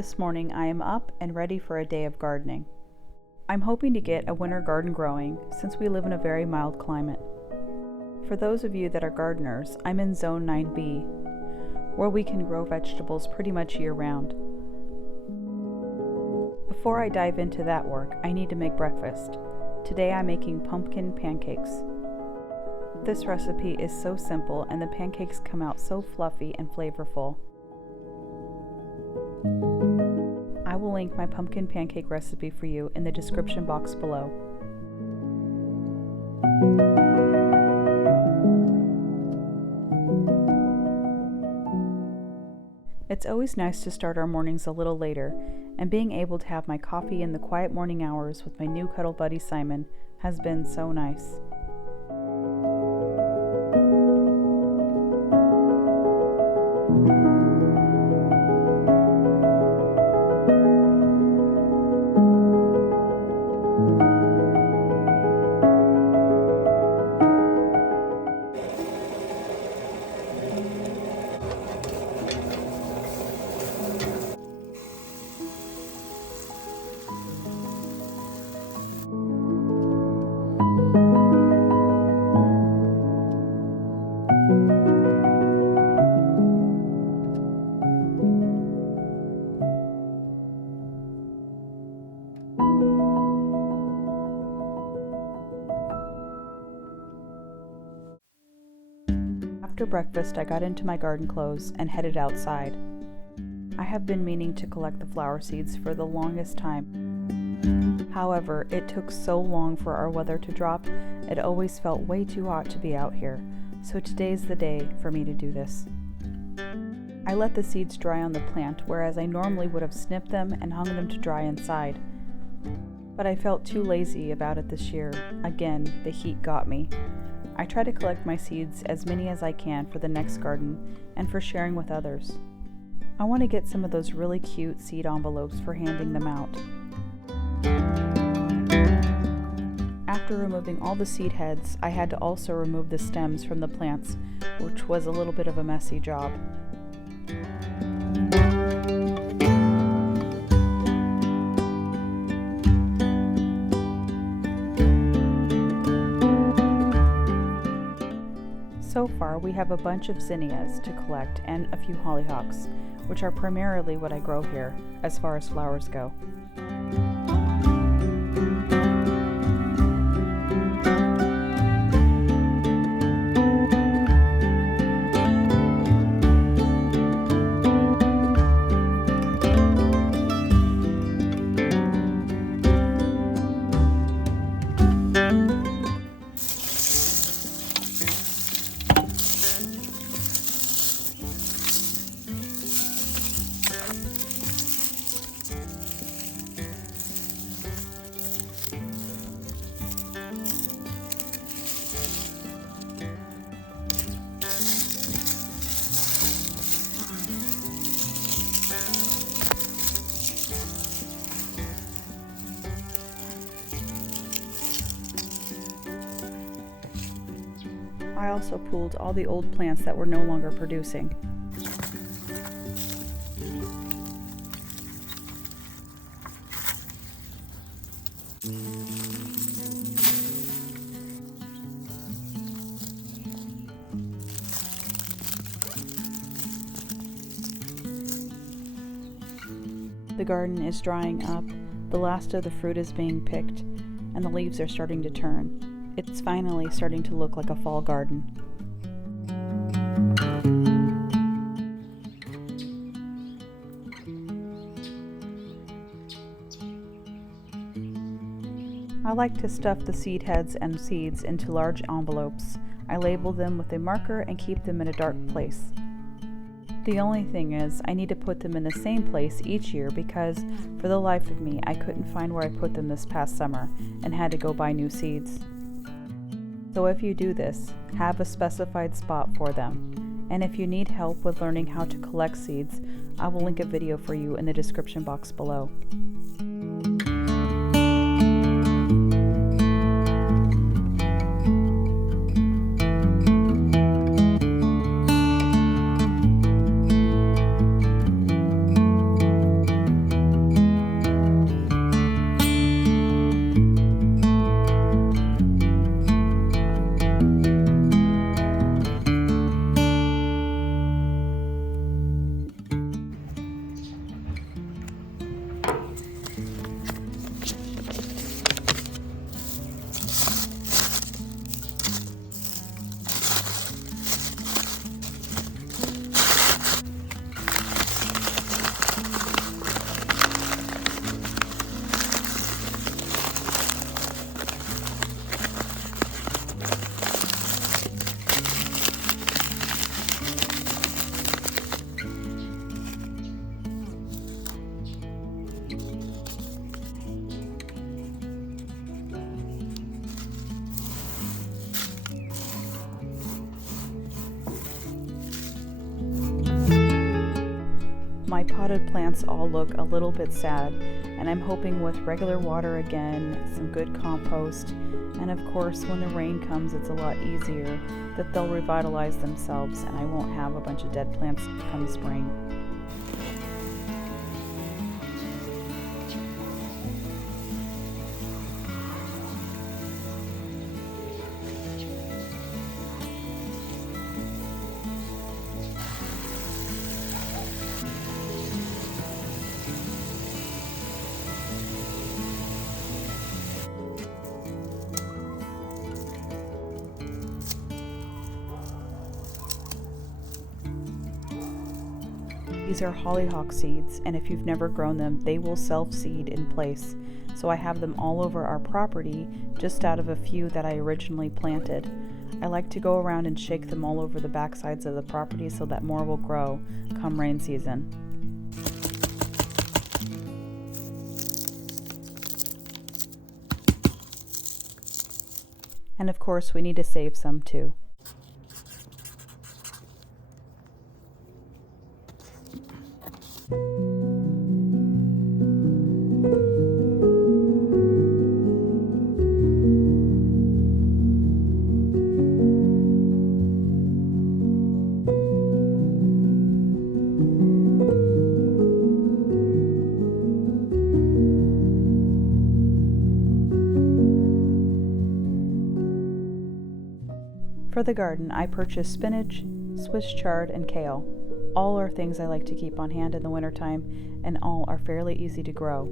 This morning I am up and ready for a day of gardening. I'm hoping to get a winter garden growing since we live in a very mild climate. For those of you that are gardeners, I'm in Zone 9B, where we can grow vegetables pretty much year-round. Before I dive into that work, I need to make breakfast. Today I'm making pumpkin pancakes. This recipe is so simple and the pancakes come out so fluffy and flavorful. I will link my pumpkin pancake recipe for you in the description box below. It's always nice to start our mornings a little later, and being able to have my coffee in the quiet morning hours with my new cuddle buddy Simon has been so nice. After breakfast, I got into my garden clothes and headed outside. I have been meaning to collect the flower seeds for the longest time. However, it took so long for our weather to drop, it always felt way too hot to be out here, so today's the day for me to do this. I let the seeds dry on the plant, whereas I normally would have snipped them and hung them to dry inside. But I felt too lazy about it this year. Again, the heat got me. I try to collect my seeds, as many as I can, for the next garden and for sharing with others. I want to get some of those really cute seed envelopes for handing them out. After removing all the seed heads, I had to also remove the stems from the plants, which was a little bit of a messy job. So far, we have a bunch of zinnias to collect and a few hollyhocks, which are primarily what I grow here, as far as flowers go. I also pulled all the old plants that were no longer producing. The garden is drying up, the last of the fruit is being picked, and the leaves are starting to turn. It's finally starting to look like a fall garden. I like to stuff the seed heads and seeds into large envelopes. I label them with a marker and keep them in a dark place. The only thing is, I need to put them in the same place each year because, for the life of me, I couldn't find where I put them this past summer and had to go buy new seeds. So if you do this, have a specified spot for them. And if you need help with learning how to collect seeds, I will link a video for you in the description box below. My potted plants all look a little bit sad, and I'm hoping with regular water again, some good compost, and of course when the rain comes it's a lot easier, that they'll revitalize themselves and I won't have a bunch of dead plants come spring. These are hollyhock seeds, and if you've never grown them, they will self-seed in place. So I have them all over our property, just out of a few that I originally planted. I like to go around and shake them all over the backsides of the property so that more will grow come rain season. And of course, we need to save some too. For the garden, I purchased spinach, Swiss chard, and kale. All are things I like to keep on hand in the wintertime, and all are fairly easy to grow.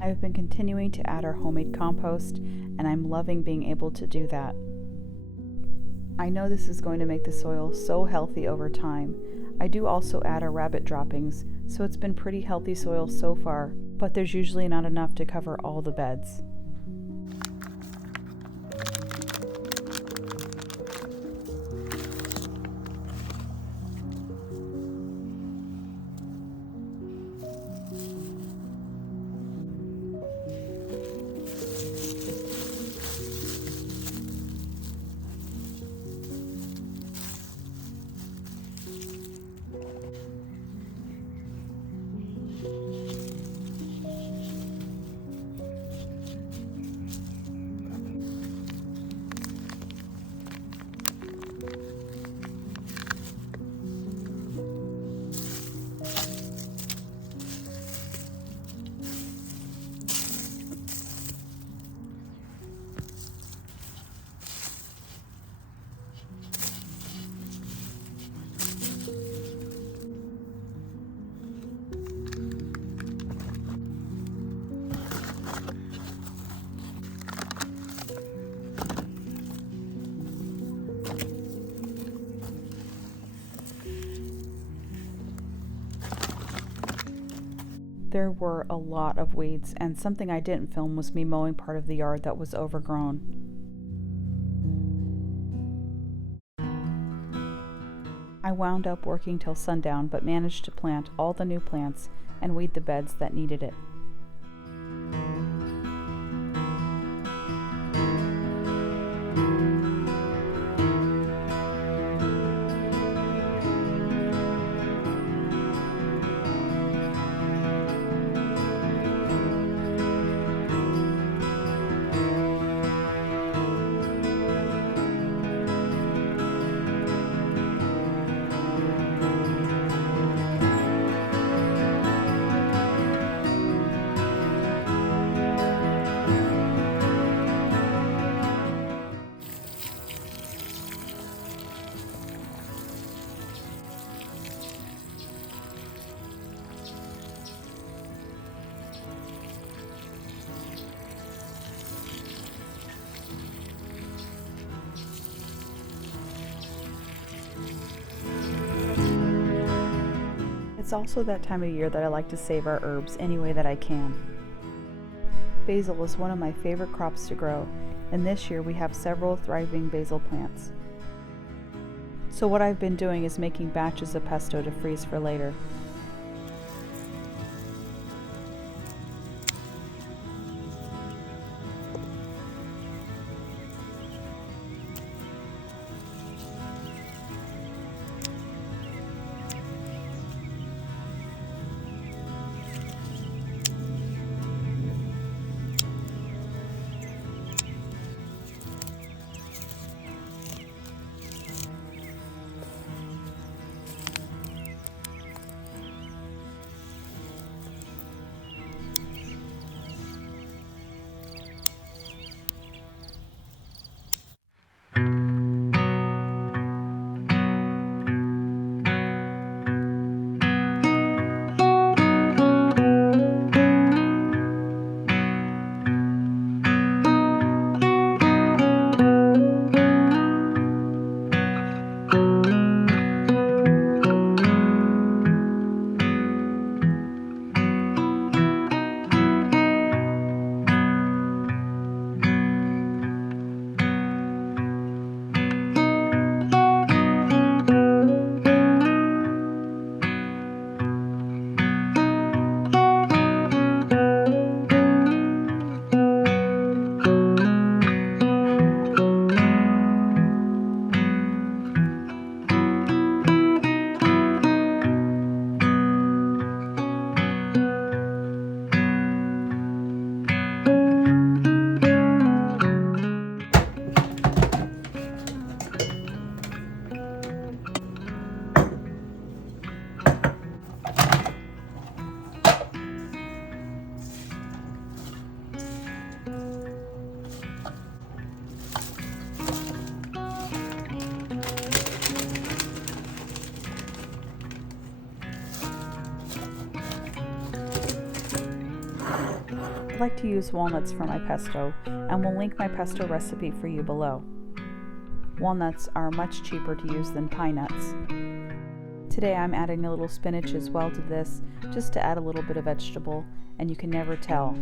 I've been continuing to add our homemade compost, and I'm loving being able to do that. I know this is going to make the soil so healthy over time. I do also add our rabbit droppings, so it's been pretty healthy soil so far, but there's usually not enough to cover all the beds. There were a lot of weeds, and something I didn't film was me mowing part of the yard that was overgrown. I wound up working till sundown, but managed to plant all the new plants and weed the beds that needed it. It's also that time of year that I like to save our herbs any way that I can. Basil is one of my favorite crops to grow, and this year we have several thriving basil plants. So what I've been doing is making batches of pesto to freeze for later. I like to use walnuts for my pesto, and will link my pesto recipe for you below. Walnuts are much cheaper to use than pine nuts. Today I'm adding a little spinach as well to this, just to add a little bit of vegetable, and you can never tell.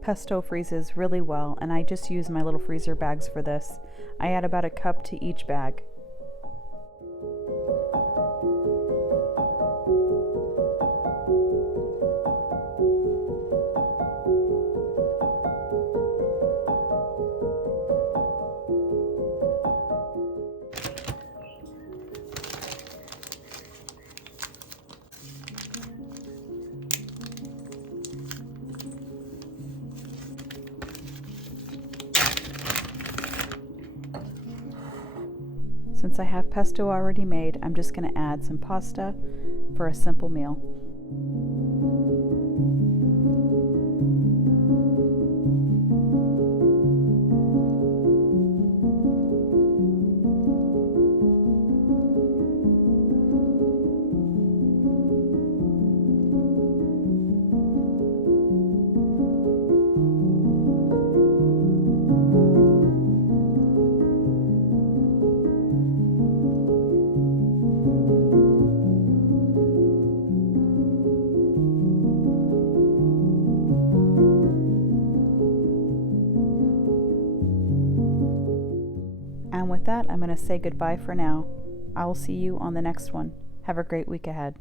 Pesto freezes really well, and I just use my little freezer bags for this. I add about a cup to each bag. Since I have pesto already made, I'm just going to add some pasta for a simple meal. that, I'm going to say goodbye for now. I will see you on the next one. Have a great week ahead.